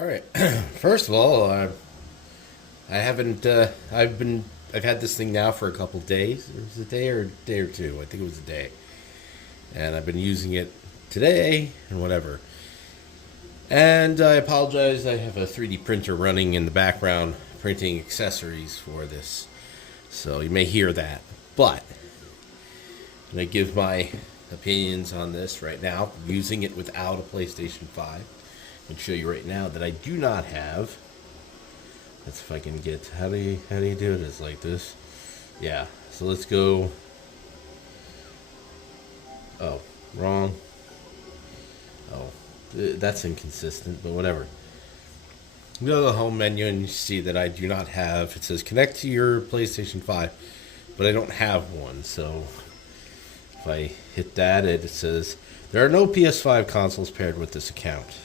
All right. First of all, I haven't. I've had this thing now for a couple days. It was a day or two. I think it was a day, and I've been using it today and whatever. And I apologize. I have a 3D printer running in the background, printing accessories for this, so you may hear that. But I'm gonna give my opinions on this right now, using it without a PlayStation 5. I can show you right now that I do not have. Let's see if I can get. How do you do it? It's like this. Yeah. So let's go. Oh, wrong. Oh, that's inconsistent, but whatever. You go to the home menu and you see that I do not have. It says connect to your PlayStation 5, but I don't have one. So if I hit that, it says there are no PS5 consoles paired with this account.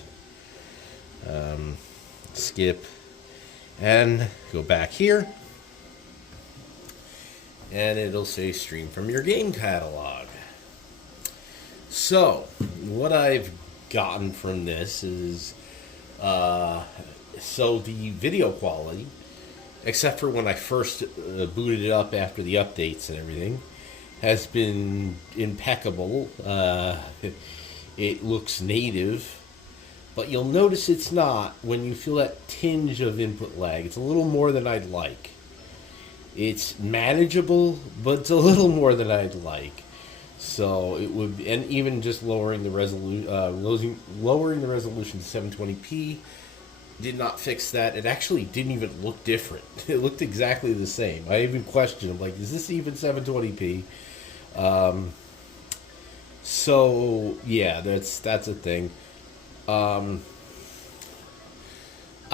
Skip and go back here, and it'll say stream from your game catalog. So what I've gotten from this is so the video quality, except for when I first booted it up after the updates and everything, has been impeccable. It looks native. But you'll notice it's not when you feel that tinge of input lag. It's a little more than I'd like. It's manageable, but it's a little more than I'd like. So it would, and even just lowering the lowering the resolution to 720p did not fix that. It actually didn't even look different. It looked exactly the same. I even questioned, I'm like, is this even 720p? So yeah, that's a thing. I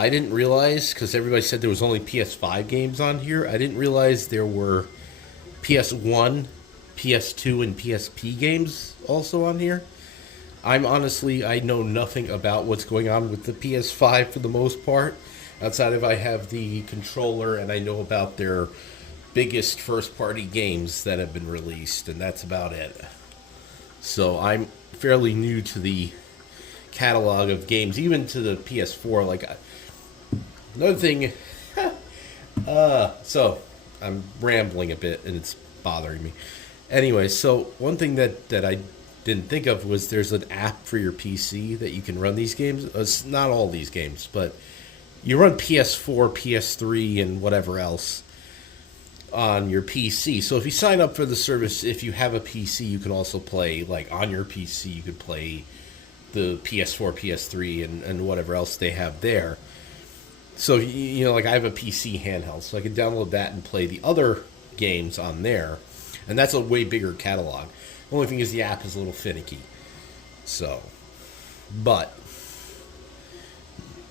didn't realize, because everybody said there was only PS5 games on here. I didn't realize there were PS1, PS2, and PSP games also on here. I know nothing about what's going on with the PS5 for the most part, outside of I have the controller and I know about their biggest first-party games that have been released, and that's about it. So I'm fairly new to the catalog of games, even to the PS4. Like another thing, so I'm rambling a bit and it's bothering me. Anyway, so one thing that I didn't think of was there's an app for your PC that you can run these games. It's not all these games, but you run PS4, PS3, and whatever else on your PC. So if you sign up for the service, if you have a PC, you can also play, like on your PC, you could play the PS4, PS3, and whatever else they have there. So, you know, like I have a PC handheld, so I can download that and play the other games on there. And that's a way bigger catalog. The only thing is the app is a little finicky. So, but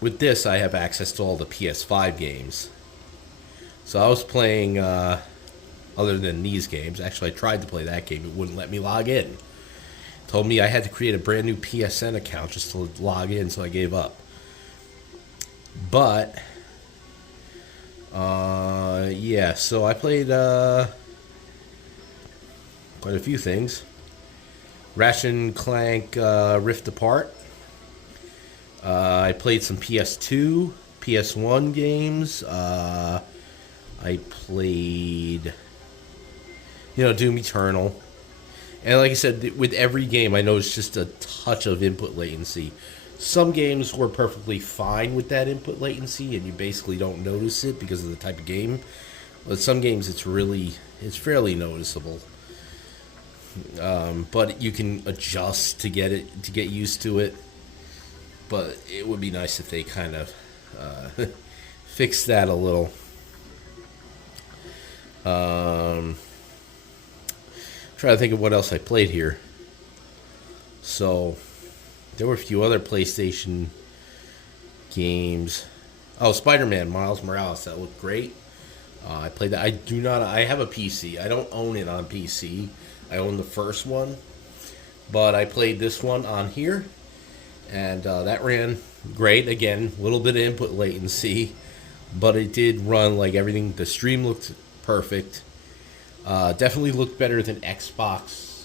with this, I have access to all the PS5 games. So I was playing, other than these games, actually I tried to play that game, it wouldn't let me log in. Told me I had to create a brand new PSN account just to log in, so I gave up. But, yeah, so I played quite a few things. Ratchet and Clank Rift Apart. I played some PS2, PS1 games. I played, Doom Eternal. And like I said, with every game, I noticed just a touch of input latency. Some games were perfectly fine with that input latency, and you basically don't notice it because of the type of game. But some games, it's fairly noticeable. But you can adjust to get used to it. But it would be nice if they kind of fix that a little. Try to think of what else I played here. So there were a few other PlayStation games. Oh, Spider-Man Miles Morales, that looked great. I played that. I have a PC. I don't own it on PC. I own the first one, but I played this one on here, and that ran great. Again, a little bit of input latency, but it did run like everything. The stream looked perfect. Definitely looked better than Xbox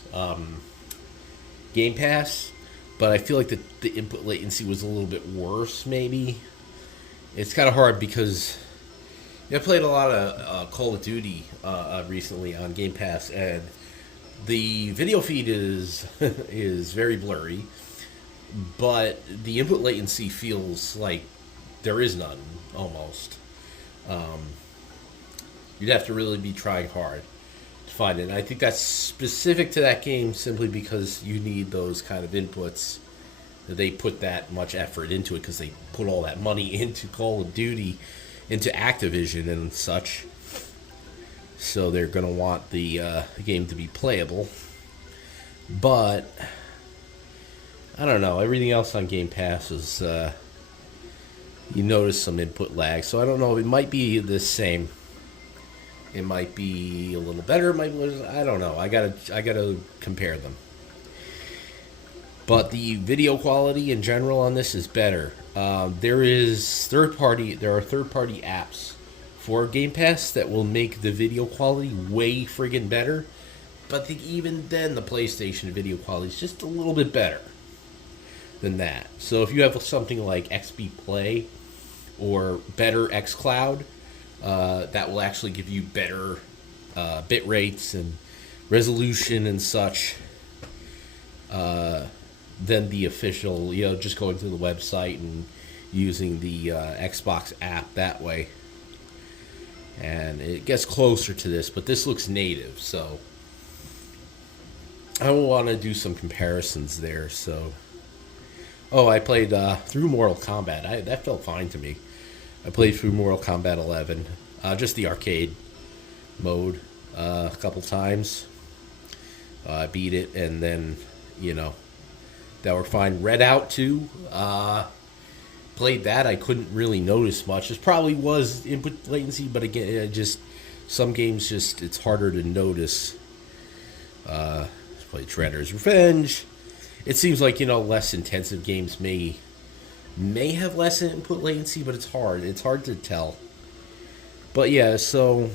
Game Pass, but I feel like the input latency was a little bit worse, maybe. it's kind of hard because I played a lot of Call of Duty recently on Game Pass, and the video feed is is very blurry, but the input latency feels like there is none almost. Um, you'd have to really be trying hard to find it. And I think that's specific to that game simply because you need those kind of inputs. They put that much effort into it because they put all that money into Call of Duty, into Activision and such. So they're going to want the game to be playable. But I don't know. Everything else on Game Pass is you notice some input lag. So I don't know. It might be the same. It might be a little better. It might be, I don't know. I gotta compare them. But the video quality in general on this is better. There are third party apps for Game Pass that will make the video quality way friggin' better. But I think even then the PlayStation video quality is just a little bit better than that. So if you have something like XB Play or better xCloud, that will actually give you better bit rates and resolution and such. Than the official, just going through the website and using the Xbox app that way. And it gets closer to this, but this looks native, so I will want to do some comparisons there. So, I played through Mortal Kombat. That felt fine to me. I played through Mortal Kombat 11, just the arcade mode, a couple times. I beat it, and then, that were fine. Red Out 2, played that. I couldn't really notice much. It probably was input latency, but again, some games it's harder to notice. Played Shredder's Revenge. It seems like, less intensive games may have less input latency, but it's hard. It's hard to tell. But yeah, so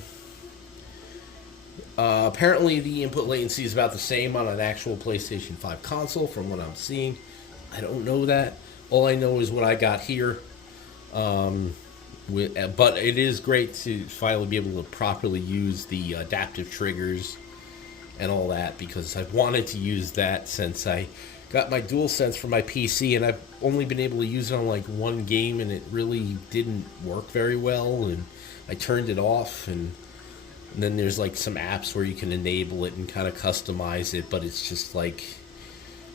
apparently the input latency is about the same on an actual PlayStation 5 console from what I'm seeing. I don't know that. All I know is what I got here. But it is great to finally be able to properly use the adaptive triggers and all that, because I've wanted to use that since I got my DualSense for my PC, and I've only been able to use it on like one game, and it really didn't work very well, and I turned it off, and then there's like some apps where you can enable it and kind of customize it, but it's just like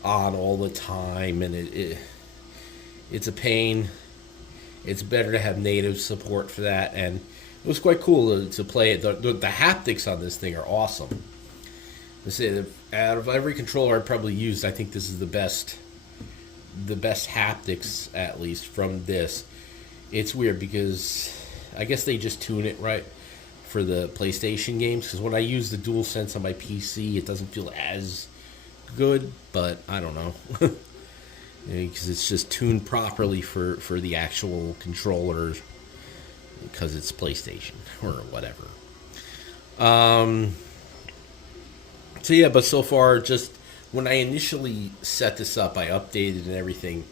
on all the time, and it's a pain. It's better to have native support for that, and it was quite cool to play it. The haptics on this thing are awesome. Let's say out of every controller I've probably used, I think this is the best haptics, at least from this. It's weird because I guess they just tune it right for the PlayStation games, because when I use the DualSense on my PC, it doesn't feel as good, but I don't know. Because it's just tuned properly for the actual controller, because it's PlayStation or whatever. So yeah, but so far, just when I initially set this up, I updated and everything,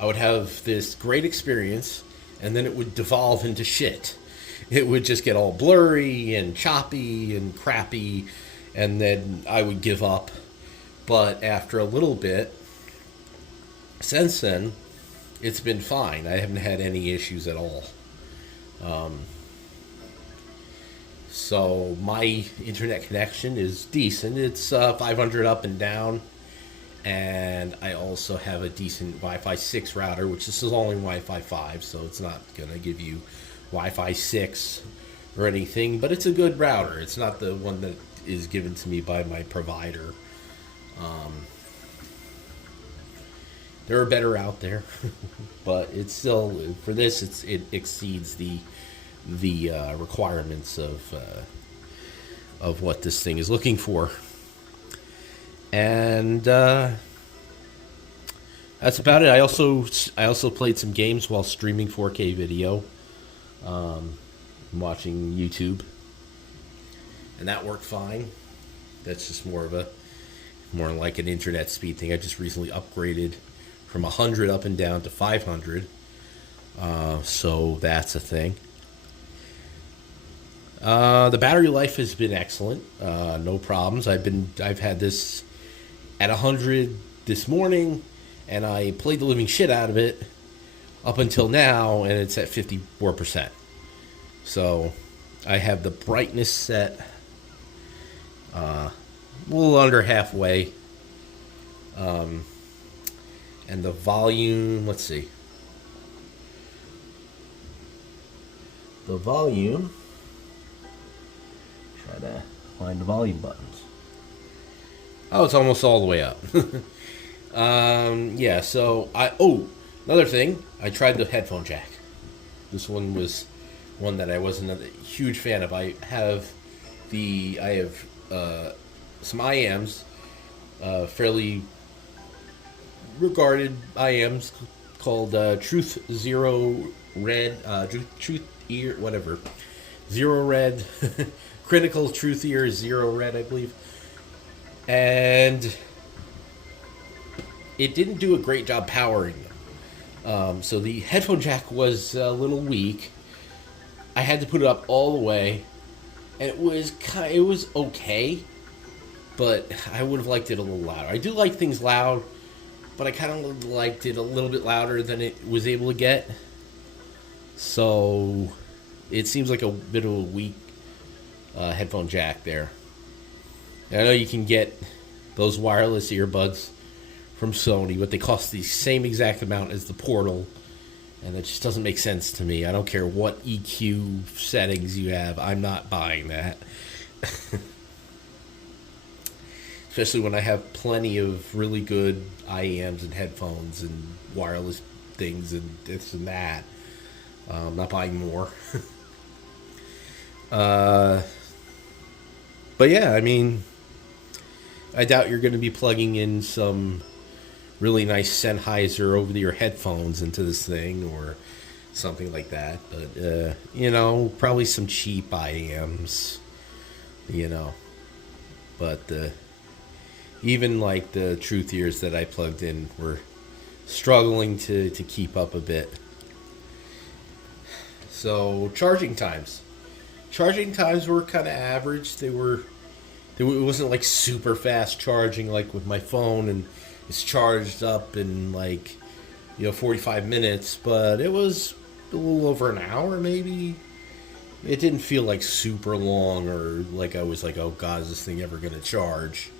I would have this great experience, and then it would devolve into shit. It would just get all blurry and choppy and crappy, and then I would give up. But after a little bit, since then, it's been fine. I haven't had any issues at all. So my internet connection is decent. It's 500 up and down. And I also have a decent Wi-Fi 6 router, which this is only Wi-Fi 5, so it's not going to give you Wi-Fi 6 or anything. But it's a good router. It's not the one that is given to me by my provider. There are better out there, but it's still, for this, it exceeds the requirements of what this thing is looking for. And that's about it. I also played some games while streaming 4K video, watching YouTube, and that worked fine. That's just more like an internet speed thing. I just recently upgraded from 100 up and down to 500. So So that's a thing. The battery life has been excellent. No problems. I've had this at 100 this morning, and I played the living shit out of it up until now, and it's at 54%. So I have the brightness set a little under halfway. And the volume, let's see. The volume, try to find the volume buttons. Oh, it's almost all the way up. Yeah, so another thing, I tried the headphone jack. This one was one that I wasn't a huge fan of. I have some IMs, fairly regarded IMs called Truth Zero Red, Truth Ear, whatever, Zero Red, Critical Truth Ear Zero Red, I believe, and it didn't do a great job powering them. So the headphone jack was a little weak. I had to put it up all the way, and it was okay, but I would have liked it a little louder. I do like things loud, but I kind of liked it a little bit louder than it was able to get. So it seems like a bit of a weak headphone jack there. And I know you can get those wireless earbuds from Sony, but they cost the same exact amount as the Portal, and that just doesn't make sense to me. I don't care what EQ settings you have. I'm not buying that. Especially when I have plenty of really good IEMs and headphones and wireless things and this and that. I'm not buying more. But yeah, I mean, I doubt you're going to be plugging in some really nice Sennheiser over-the-ear headphones into this thing or something like that. But, probably some cheap IEMs, But even like the Truth Ears that I plugged in were struggling to keep up a bit. So charging times were kind of average. It wasn't like super fast charging like with my phone, and it's charged up in 45 minutes, but it was a little over an hour maybe. It didn't feel like super long or like I was like, oh god, is this thing ever gonna charge?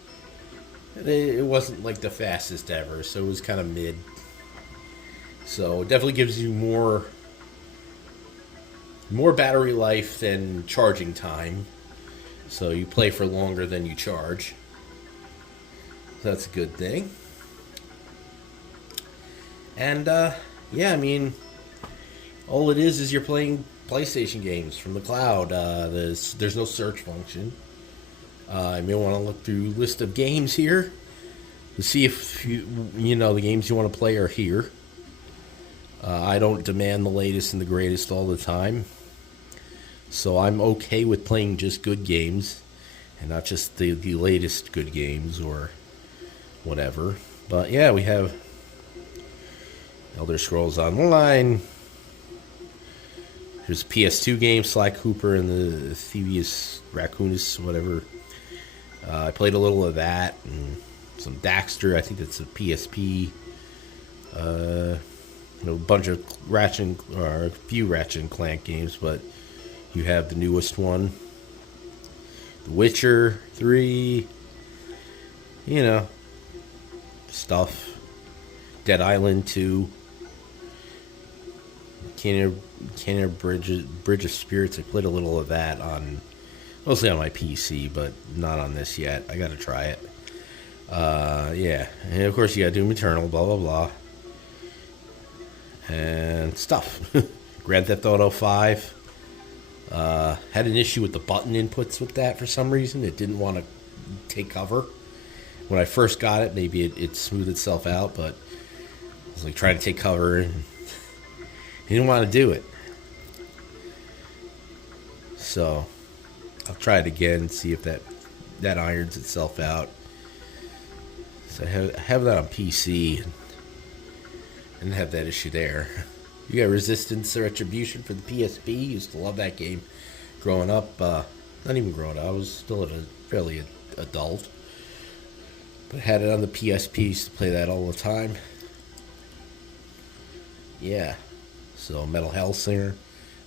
It wasn't like the fastest ever, so it was kind of mid. So it definitely gives you more battery life than charging time. So you play for longer than you charge. So that's a good thing. And yeah, I mean, all it is you're playing PlayStation games from the cloud. There's no search function. You may want to look through list of games here to see if the games you want to play are here. I don't demand the latest and the greatest all the time, so I'm okay with playing just good games and not just the latest good games or whatever. But yeah, we have Elder Scrolls Online. There's a PS2 game, Sly Cooper and the Thievius Raccoonus, whatever. I played a little of that, and some Daxter. I think that's a PSP. A bunch of a few Ratchet and Clank games, but you have the newest one, The Witcher 3. Stuff. Dead Island 2. Canada Bridge of Spirits. I played a little of that mostly on my PC, but not on this yet. I gotta try it. Yeah, and of course you got Doom Eternal, blah blah blah, and stuff. Grand Theft Auto 5. Had an issue with the button inputs with that for some reason. It didn't want to take cover. When I first got it, maybe it smoothed itself out, but I was like trying to take cover and he didn't want to do it. So I'll try it again and see if that irons itself out. So I have that on PC and have that issue there. You got Resistance or Retribution for the PSP. Used to love that game growing up. Not even growing up. I was still fairly adult. But had it on the PSP. Used to play that all the time. Yeah. So Metal Hellsinger.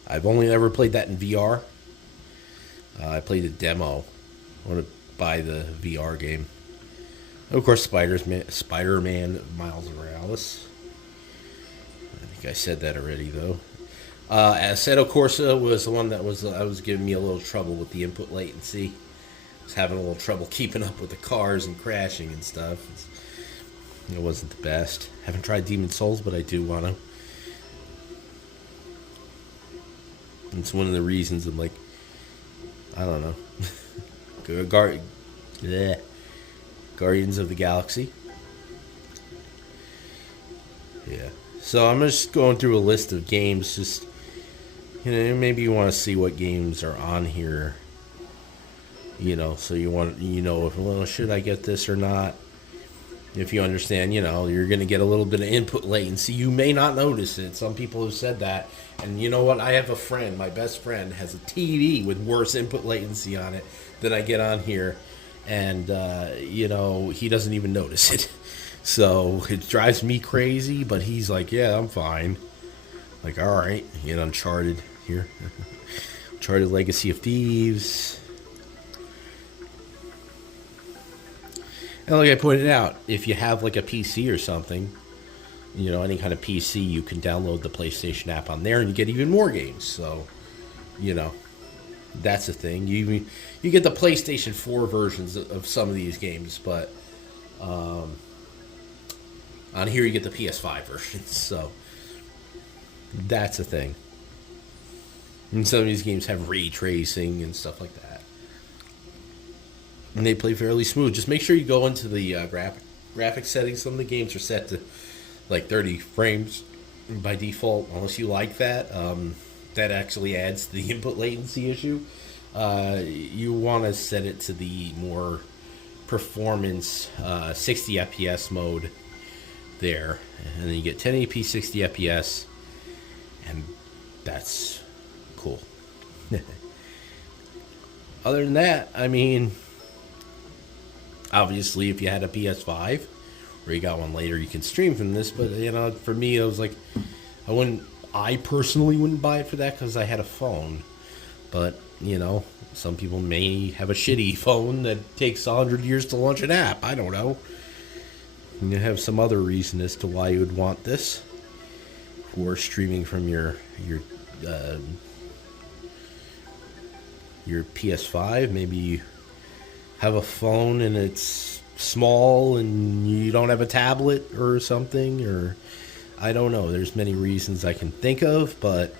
I've only ever played that in VR. I played the demo. I want to buy the VR game. Of course, Spider-Man Miles Morales. I think I said that already, though. Assetto Corsa was the one that was giving me a little trouble with the input latency. I was having a little trouble keeping up with the cars and crashing and stuff. It wasn't the best. Haven't tried Demon Souls, but I do want to. It's one of the reasons I'm like, I don't know. Guardians of the Galaxy. Yeah. So I'm just going through a list of games. Just, maybe you want to see what games are on here. So if, should I get this or not? If you understand, you're going to get a little bit of input latency. You may not notice it. Some people have said that. And you know what? I have a friend, my best friend, has a TV with worse input latency on it than I get on here. And, he doesn't even notice it. So it drives me crazy, but he's like, yeah, I'm fine. Like, all right. Uncharted here. Uncharted Legacy of Thieves. And like I pointed out, if you have like a PC or something, any kind of PC, you can download the PlayStation app on there and you get even more games. So, that's the thing. You get the PlayStation 4 versions of some of these games, but on here you get the PS5 versions. So, that's the thing. And some of these games have ray tracing and stuff like that. And they play fairly smooth. Just make sure you go into the graphic settings. Some of the games are set to like 30 frames by default, unless you like that. That actually adds to the input latency issue. You want to set it to the more performance 60 FPS mode there. And then you get 1080p 60 FPS. And that's cool. Other than that, obviously, if you had a PS5 or you got one later, you can stream from this. But, for me, I was like, I personally wouldn't buy it for that because I had a phone. But, some people may have a shitty phone that takes 100 years to launch an app. I don't know. And you have some other reason as to why you would want this. For streaming from your PS5. Maybe you have a phone and it's small and you don't have a tablet or something, or I don't know. There's many reasons I can think of, but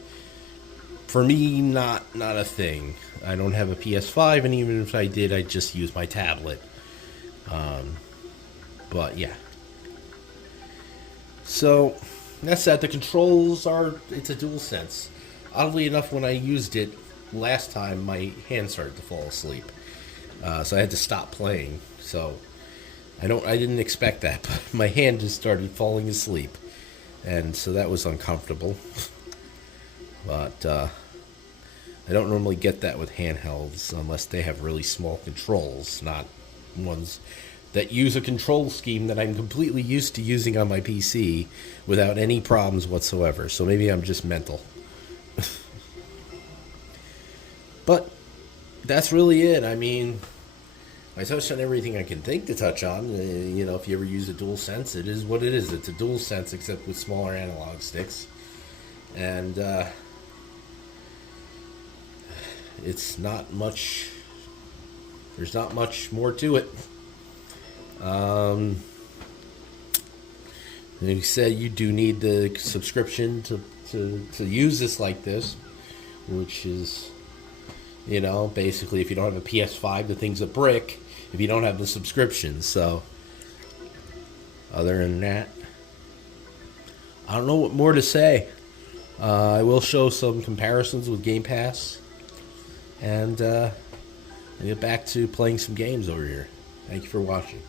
for me, not a thing. I don't have a PS5, and even if I did, I'd just use my tablet. But yeah. So that's that. The controls it's a DualSense. Oddly enough, when I used it last time, my hand started to fall asleep. So I had to stop playing. So I didn't expect that, but my hand just started falling asleep. And so that was uncomfortable. But I don't normally get that with handhelds unless they have really small controls, not ones that use a control scheme that I'm completely used to using on my PC without any problems whatsoever. So maybe I'm just mental. But that's really it. I touched on everything I can think to touch on. If you ever use a DualSense, it is what it is. It's a DualSense except with smaller analog sticks. And it's not much. There's not much more to it. Like you said, you do need the subscription to use this like this, which is, basically if you don't have a PS5, the thing's a brick if you don't have the subscription. So, other than that, I don't know what more to say. I will show some comparisons with Game Pass, and get back to playing some games over here. Thank you for watching.